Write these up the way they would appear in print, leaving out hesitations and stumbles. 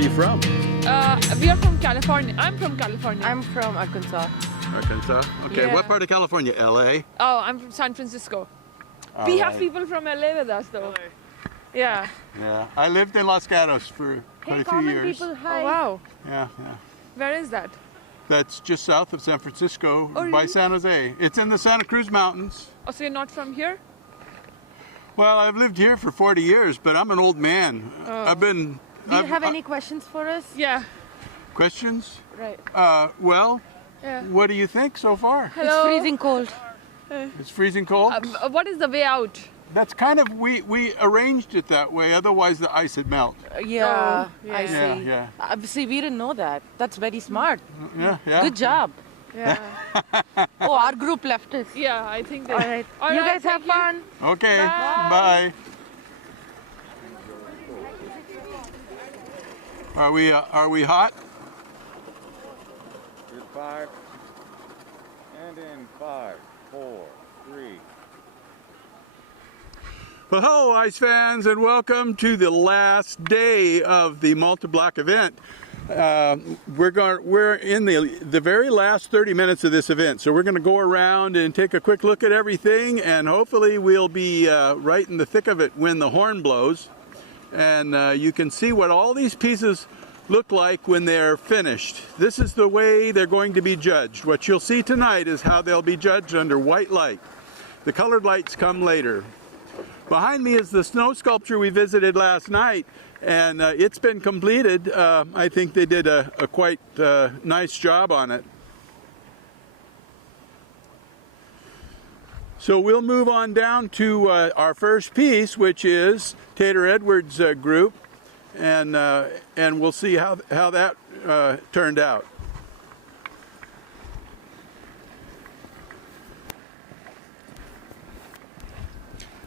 you from? We are from California. I'm from California. I'm from Arkansas. Arkansas. Okay, Yeah. what part of California? LA? Oh, I'm from San Francisco. All We have right. people from LA with us though. Yeah. Yeah, I lived in Los Gatos for quite a few years. Hi. Oh wow. Yeah. Where is that? That's just south of San Francisco Oh, by really? San Jose. It's in the Santa Cruz Mountains. Oh, so you're not from here? Well, I've lived here for 40 years, but I'm an old man. Oh. I've been. Do you I've- have any questions for us? Yeah. questions? Right. Well, Yeah. what do you think so far? Hello. It's freezing cold. It's freezing cold. What is the way out? That's kind of we arranged it that way. Otherwise, the ice would melt. Yeah, Oh, I yeah. see. Yeah, See, we didn't know that. That's very smart. yeah, yeah. Good job. Yeah. Oh, our group left us. Yeah, I think they. All right. All You right, guys have thank you. fun. Okay. Bye. Bye. Are we hot? Good 5. And in 5, 4, 3. Well, hello, ice fans, and welcome to the last day of the multi-block event. We're in the very last 30 minutes of this event, so we're going to go around and take a quick look at everything, and hopefully we'll be right in the thick of it when the horn blows, and you can see what all these pieces look like when they're finished. This is the way they're going to be judged. What you'll see tonight is how they'll be judged under white light. The colored lights come later. Behind me is the snow sculpture we visited last night, and it's been completed. I think they did a quite nice job on it. So we'll move on down to our first piece, which is Tater Edwards' group, and we'll see how that turned out.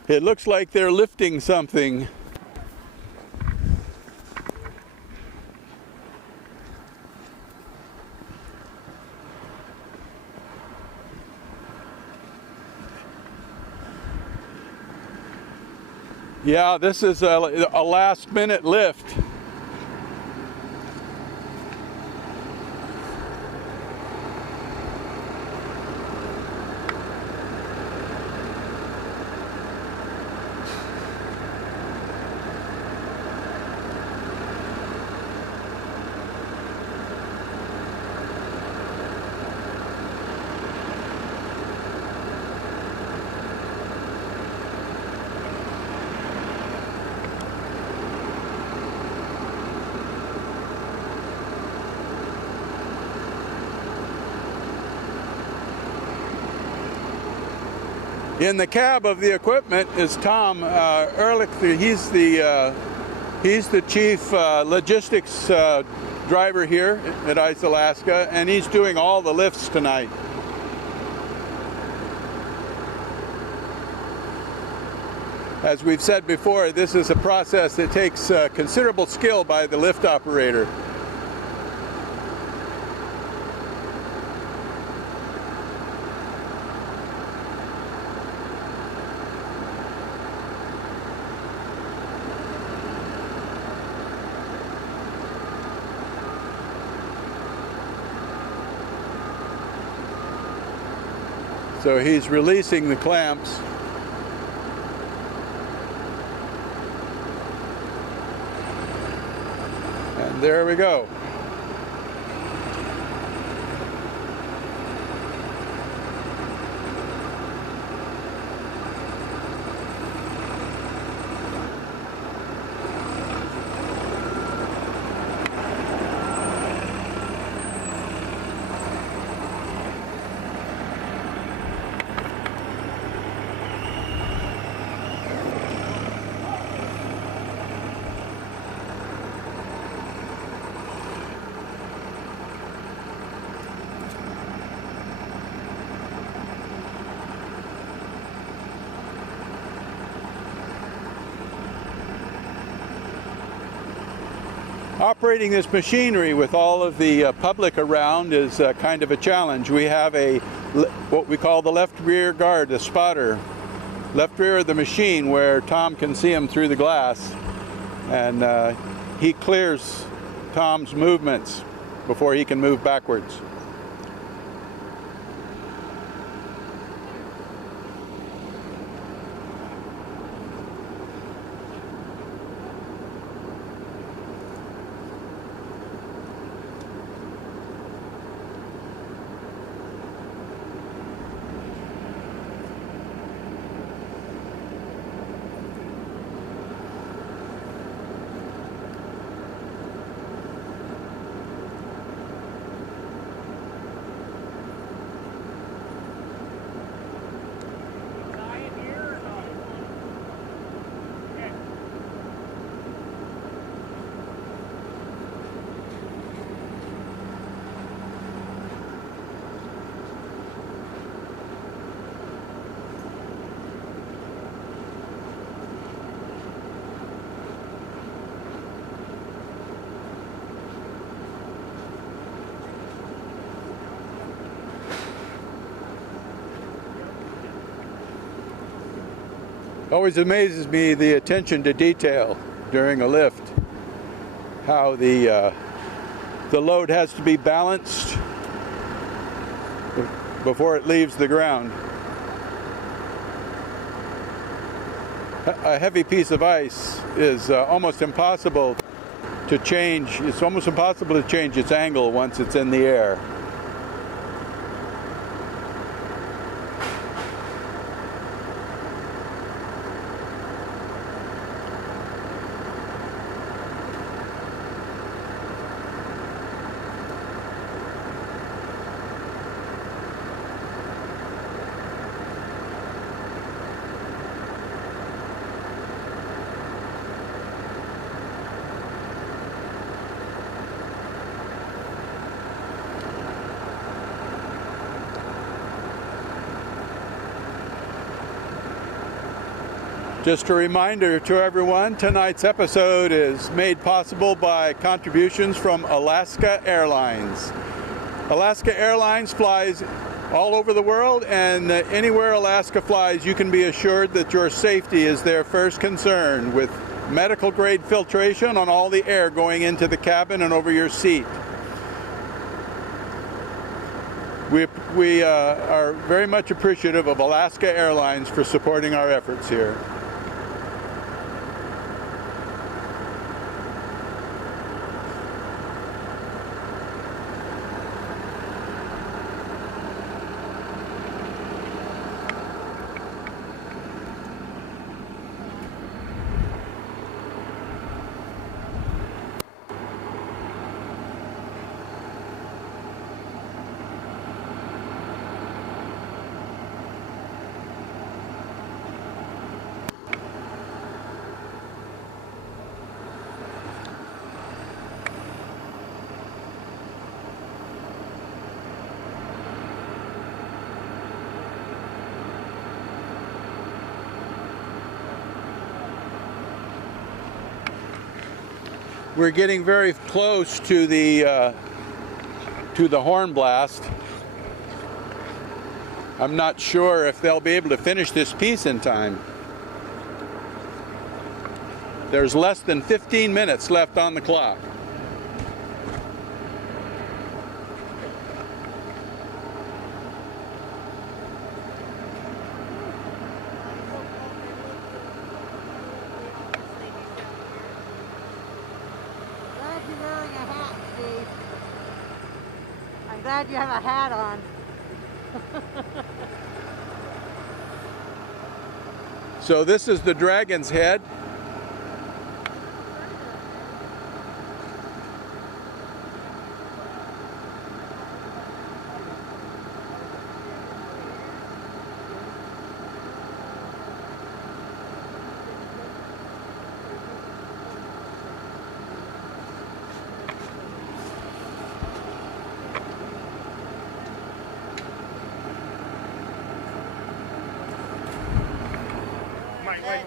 It looks like they're lifting something. Yeah, this is a last-minute lift. In the cab of the equipment is Tom Ehrlich. He's the chief logistics driver here at Ice Alaska, and he's doing all the lifts tonight. As we've said before, this is a process that takes considerable skill by the lift operator. So he's releasing the clamps. And there we go. Operating this machinery with all of the public around is kind of a challenge. We have what we call the left rear guard, a spotter, left rear of the machine where Tom can see him through the glass, and he clears Tom's movements before he can move backwards. Always amazes me the attention to detail during a lift. How the load has to be balanced before it leaves the ground. A heavy piece of ice is almost impossible to change. It's almost impossible to change its angle once it's in the air. Just a reminder to everyone, tonight's episode is made possible by contributions from Alaska Airlines. Alaska Airlines flies all over the world, and anywhere Alaska flies, you can be assured that your safety is their first concern, with medical grade filtration on all the air going into the cabin and over your seat. We are very much appreciative of Alaska Airlines for supporting our efforts here. We're getting very close to the horn blast. I'm not sure if they'll be able to finish this piece in time. There's less than 15 minutes left on the clock. Glad you have a hat on. So this is the Dragon's Head.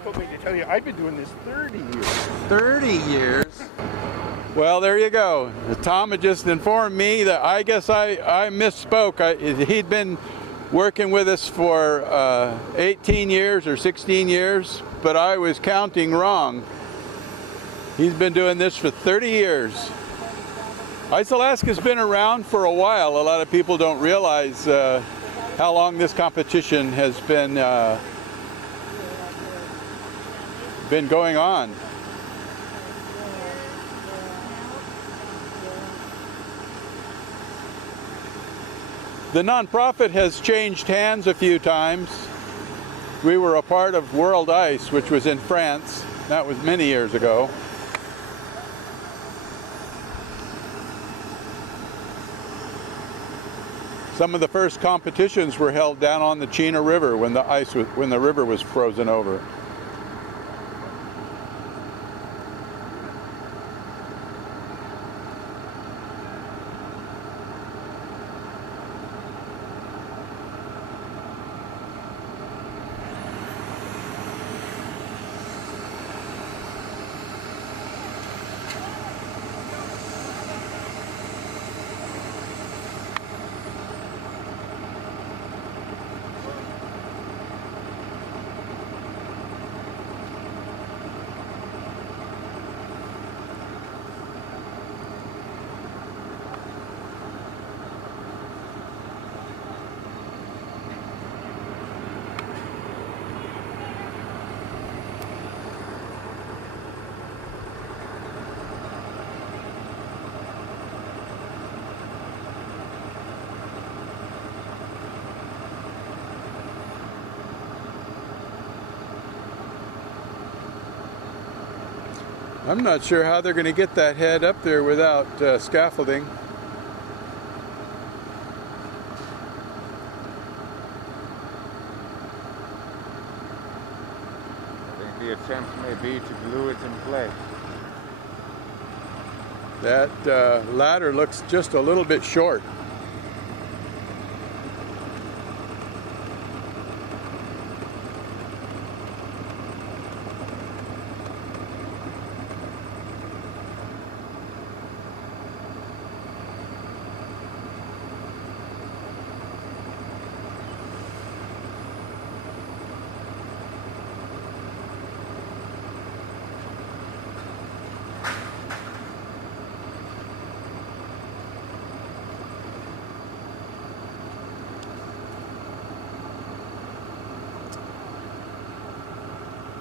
Put me to tell you, I've been doing this 30 years. 30 years? Well, there you go. Tom had just informed me that I guess I misspoke. He'd been working with us for 18 years or 16 years, but I was counting wrong. He's been doing this for 30 years. Ice Alaska's been around for a while. A lot of people don't realize how long this competition has been going on. The nonprofit has changed hands a few times. We were a part of World Ice, which was in France. That was many years ago. Some of the first competitions were held down on the Chena River when the river was frozen over. I'm not sure how they're going to get that head up there without scaffolding. I think the attempt may be to glue it in place. That ladder looks just a little bit short.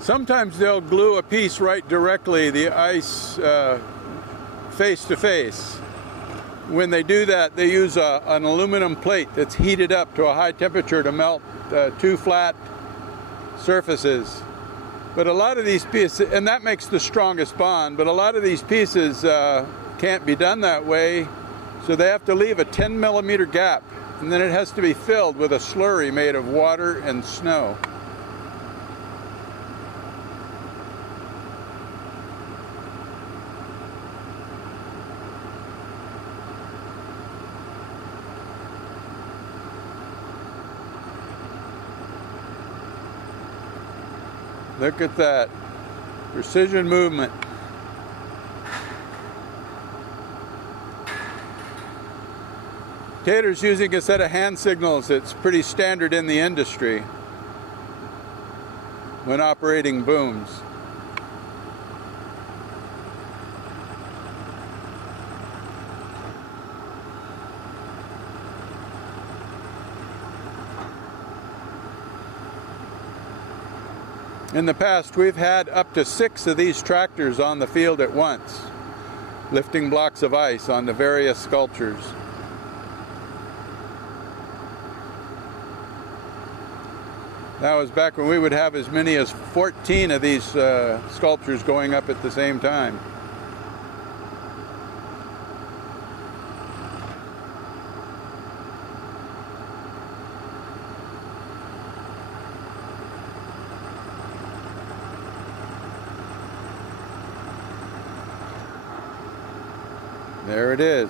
Sometimes they'll glue a piece right directly, the ice face to face. When they do that, they use an aluminum plate that's heated up to a high temperature to melt two flat surfaces. But a lot of these pieces, and that makes the strongest bond, but a lot of these pieces can't be done that way, so they have to leave a 10-millimeter gap, and then it has to be filled with a slurry made of water and snow. Look at that precision movement. Tater's using a set of hand signals that's pretty standard in the industry when operating booms. In the past, we've had up to 6 of these tractors on the field at once, lifting blocks of ice onto various sculptures. That was back when we would have as many as 14 of these sculptures going up at the same time. There it is.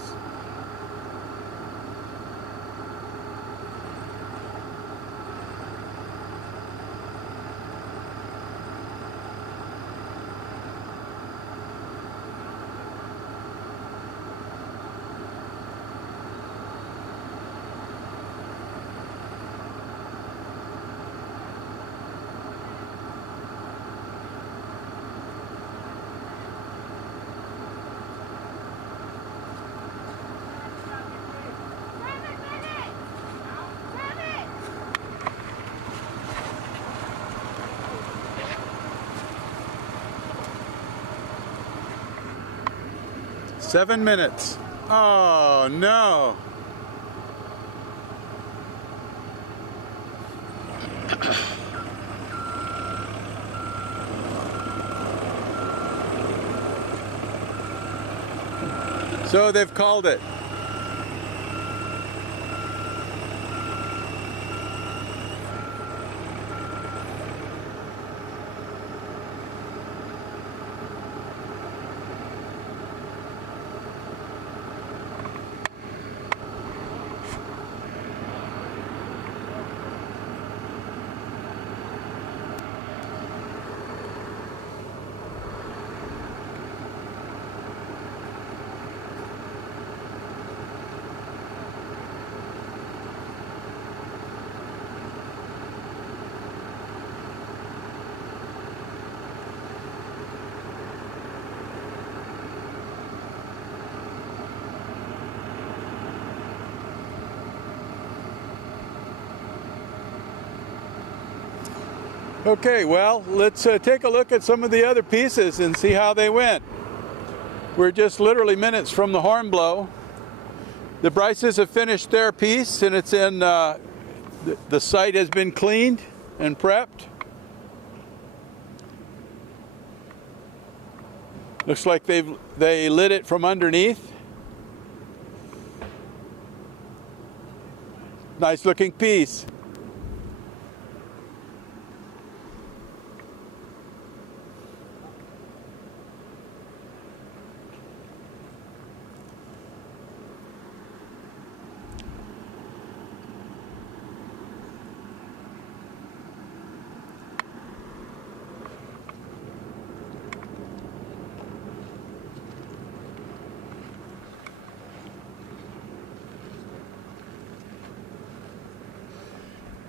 7 minutes. Oh no. So they've called it. Okay, well, let's take a look at some of the other pieces and see how they went. We're just literally minutes from the horn blow. The Bryces have finished their piece, and it's in, the site has been cleaned and prepped. Looks like they lit it from underneath. Nice looking piece.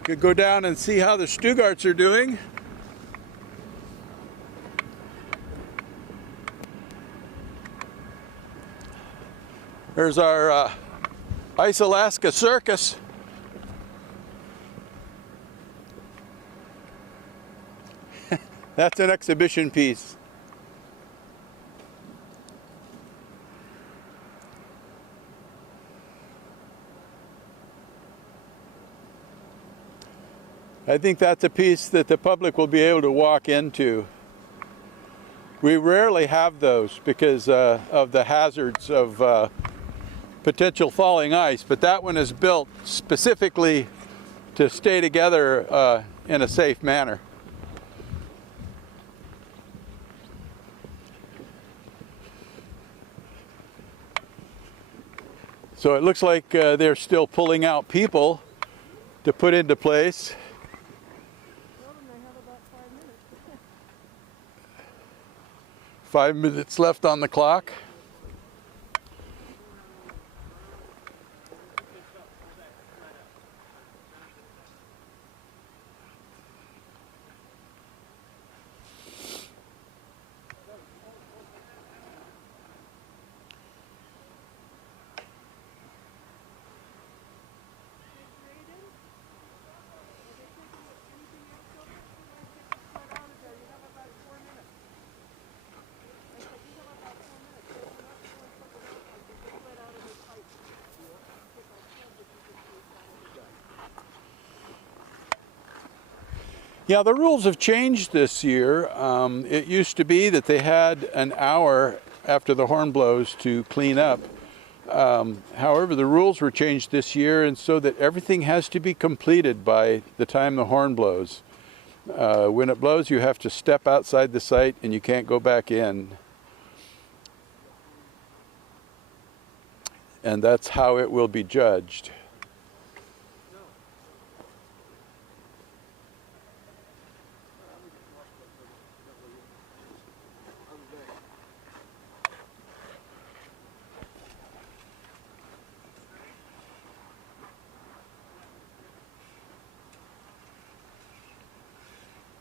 Could go down and see how the Stugarts are doing. There's our Ice Alaska Circus. That's an exhibition piece. I think that's a piece that the public will be able to walk into. We rarely have those because of the hazards of potential falling ice, but that one is built specifically to stay together in a safe manner. So it looks like they're still pulling out people to put into place. 5 minutes left on the clock. Yeah, the rules have changed this year. It used to be that they had an hour after the horn blows to clean up. However, the rules were changed this year, and so that everything has to be completed by the time the horn blows. When it blows, you have to step outside the site and you can't go back in. And that's how it will be judged.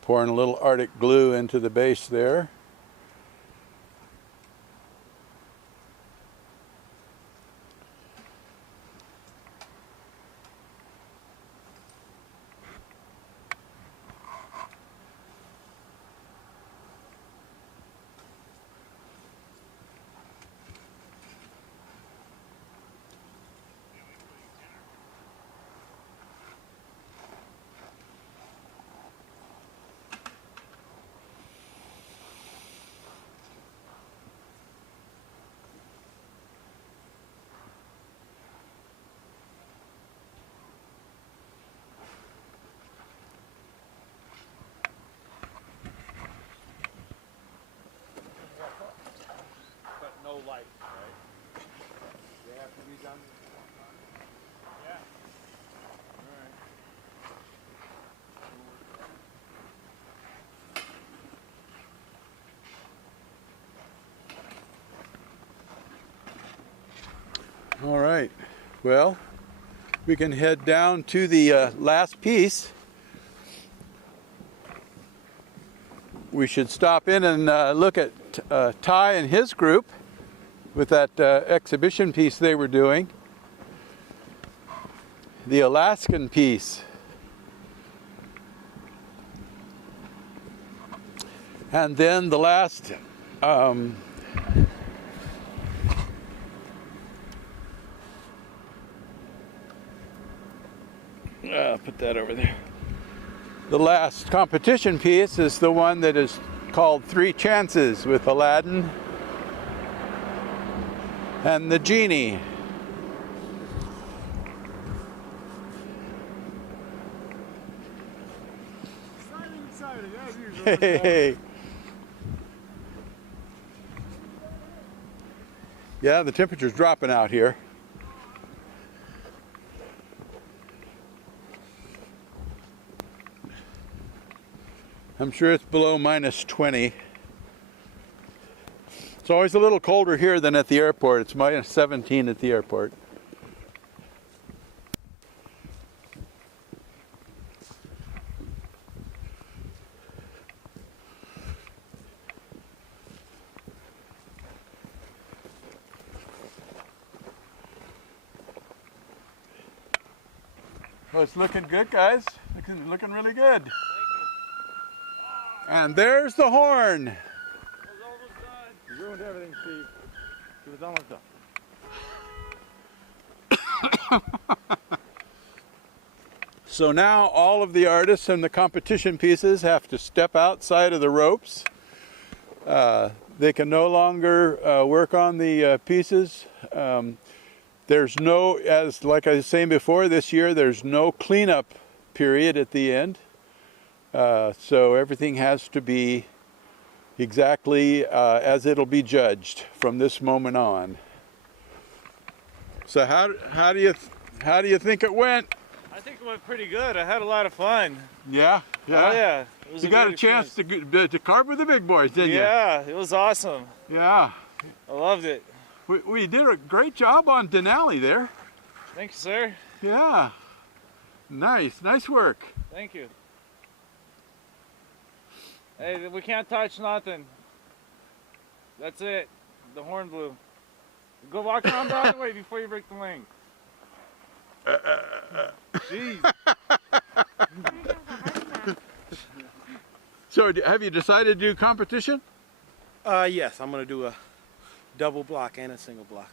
Pouring a little Arctic glue into the base there. All right, well, we can head down to the last piece. We should stop in and look at Ty and his group with that exhibition piece they were doing. The Alaskan piece. And then the last put that over there. The last competition piece is the one that is called Three Chances with Aladdin and the Genie. Hey. Yeah, the temperature's dropping out here. I'm sure it's below -20. It's always a little colder here than at the airport. It's -17 at the airport. Well, it's looking good, guys. Looking really good. And there's the horn. It was almost done. You ruined everything, Steve. It was almost done. So now all of the artists and the competition pieces have to step outside of the ropes. They can no longer work on the pieces. There's no, like I was saying before, this year there's no cleanup period at the end. So everything has to be exactly as it'll be judged from this moment on. So how do you think it went? I think it went pretty good. I had a lot of fun. Yeah, yeah. Oh yeah. It was You a got great a chance experience. to carve with the big boys, didn't you? Yeah, it was awesome. Yeah. I loved it. We did a great job on Denali there. Thank you, sir. Yeah. Nice work. Thank you. Hey, we can't touch nothing. That's it. The horn blew. Go walk around the other way before you break the wing. Jeez. So have you decided to do competition? Yes, I'm gonna do a double block and a single block.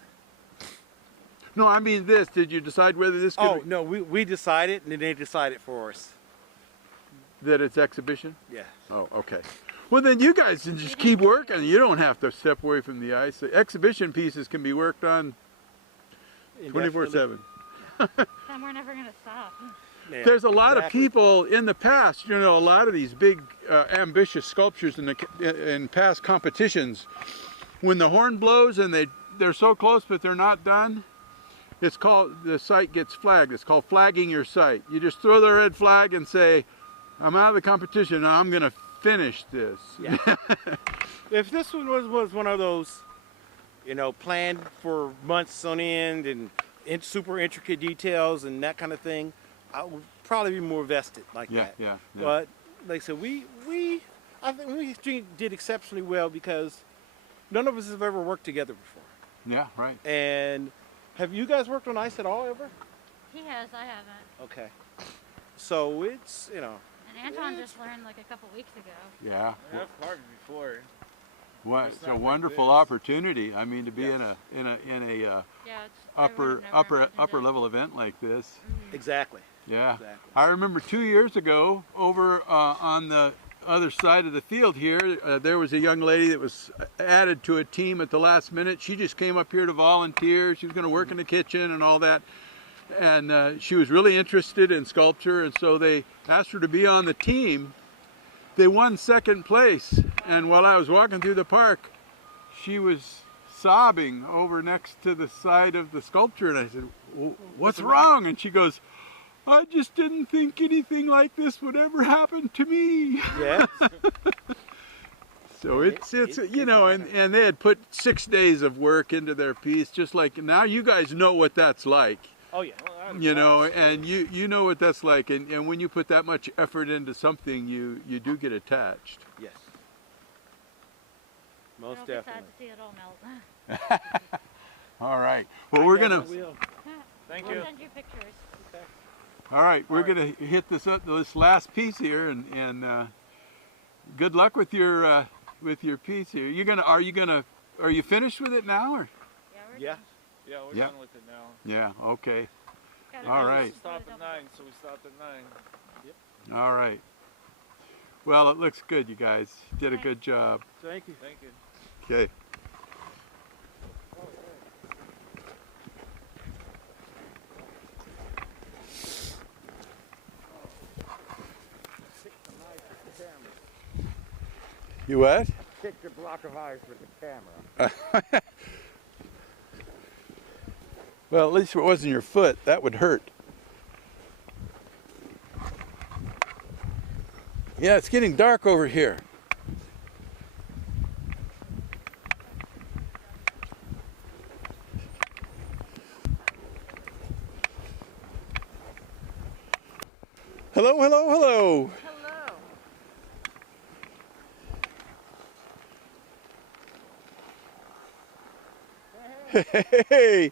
No, I mean this. Did you decide whether this could Oh, be, no, we decided and then they decided for us. that it's exhibition? Yeah. Oh, okay. Well, then you guys can just keep working. You don't have to step away from the ice. The exhibition pieces can be worked on 24/7. And we're never gonna stop. Yeah, There's a lot of exactly. people in the past, you know, a lot of these big ambitious sculptures in past competitions, when the horn blows and they're so close but they're not done, it's called, the site gets flagged. It's called flagging your site. You just throw the red flag and say, I'm out of the competition, I'm going to finish this. Yeah. If this one was one of those, you know, planned for months on end and super intricate details and that kind of thing, I would probably be more vested like Yeah, that. yeah, yeah. But like I said, I think we did exceptionally well because none of us have ever worked together before. Yeah, right. And have you guys worked on ice at all ever? He has, I haven't. Okay. So it's, you know, And Anton just learned like a couple weeks ago. Yeah. I've carved before. What, It's it's a not like wonderful this. opportunity. I mean, to be Yes. in a Yeah, it's I would've never upper imagined it. level event like this. exactly. Yeah. Exactly. I remember 2 years ago over on the other side of the field here, there was a young lady that was added to a team at the last minute. She just came up here to volunteer. She was going to work in the kitchen and all that. And she was really interested in sculpture, and so they asked her to be on the team. They won second place, and while I was walking through the park, she was sobbing over next to the side of the sculpture, and I said, "What's wrong?" And she goes, "I just didn't think anything like this would ever happen to me." Yes. So it's you know, and they had put 6 days of work into their piece, just like now you guys know what that's like. Oh yeah. Well, You know, and you know what that's like, and when you put that much effort into something, you do get attached. Yes. Most It'll be sad definitely. to see it all melt. All right. Well, we're gonna. Thank I'll you. send you pictures. All right, we're gonna hit this last piece here, and good luck with your piece here. Are you finished with it now, or? Yeah, we're Yeah. done. Yeah, we're Yeah. done with it now. Yeah. Okay. Gotta All go right. to Stop the at double 9, so we stopped at 9. All right. Well, it looks good, you guys. Did a good job. Thank you. Thank you. Okay. You what? Kicked a block of ice with the camera. Well, at least it wasn't your foot. That would hurt. Yeah, it's getting dark over here. Hello, hello, hello. Hello. Hey.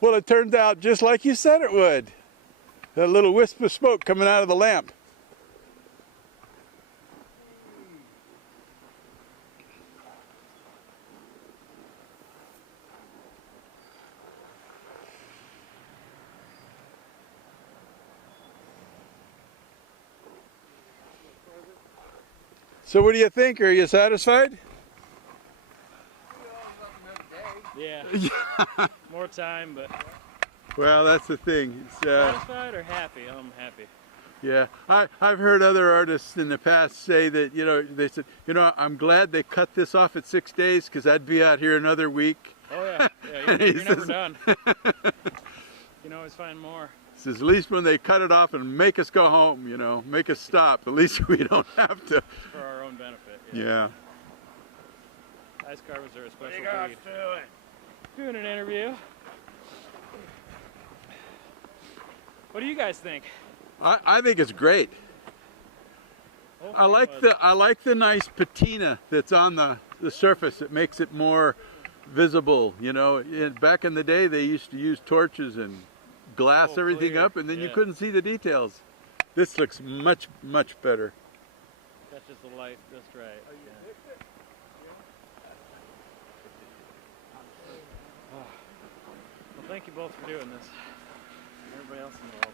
Well, it turned out just like you said it would. That little wisp of smoke coming out of the lamp. So what do you think? Are you satisfied? Yeah. More time, but Well, that's the thing. It's, satisfied or happy? I'm happy. yeah, I've heard other artists in the past say that, you know, they said, you know, I'm glad they cut this off at 6 days because I'd be out here another week. Oh yeah, yeah. He You're never says- done. You can always find more. Says at least when they cut it off and make us go home, you know, make us stop, at least we don't have to. For our own benefit. Yeah. Ice carvers are a special breed. Doing an interview. What do you guys think? I think it's great. I like the nice patina that's on the surface. It makes it more visible. You know, back in the day they used to use torches and glass Oh, everything clear. up, and then you Yeah. couldn't see the details. This looks much better. Catches the light just right. Yeah. Well, thank you both for doing this. Everybody else involved.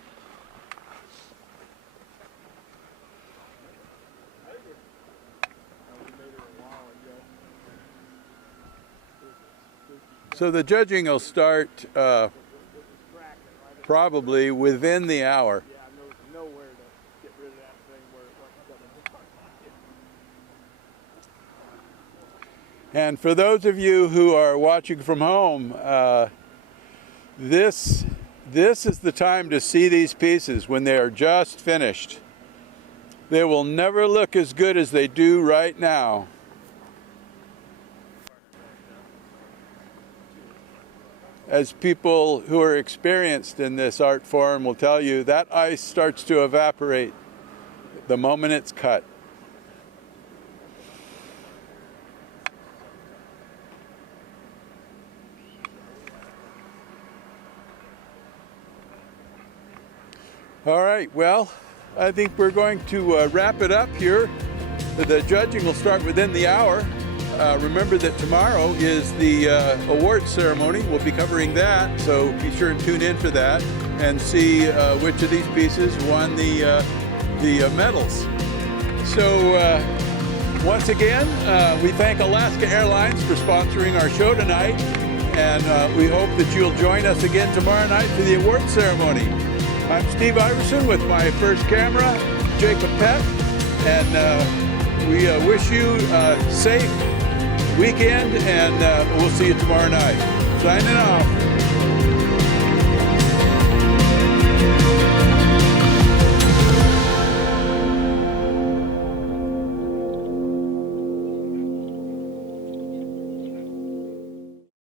So the judging will start probably within the hour. And for those of you who are watching from home, this is the time to see these pieces when they are just finished. They will never look as good as they do right now. As people who are experienced in this art form will tell you, that ice starts to evaporate the moment it's cut. All right, well, I think we're going to wrap it up here. The judging will start within the hour. Remember that tomorrow is the awards ceremony. We'll be covering that, so be sure and tune in for that and see which of these pieces won the medals. So once again, we thank Alaska Airlines for sponsoring our show tonight, and we hope that you'll join us again tomorrow night for the awards ceremony. I'm Steve Iverson with my first camera, Jacob Pett, and we wish you safe weekend, and we'll see you tomorrow night. Signing off.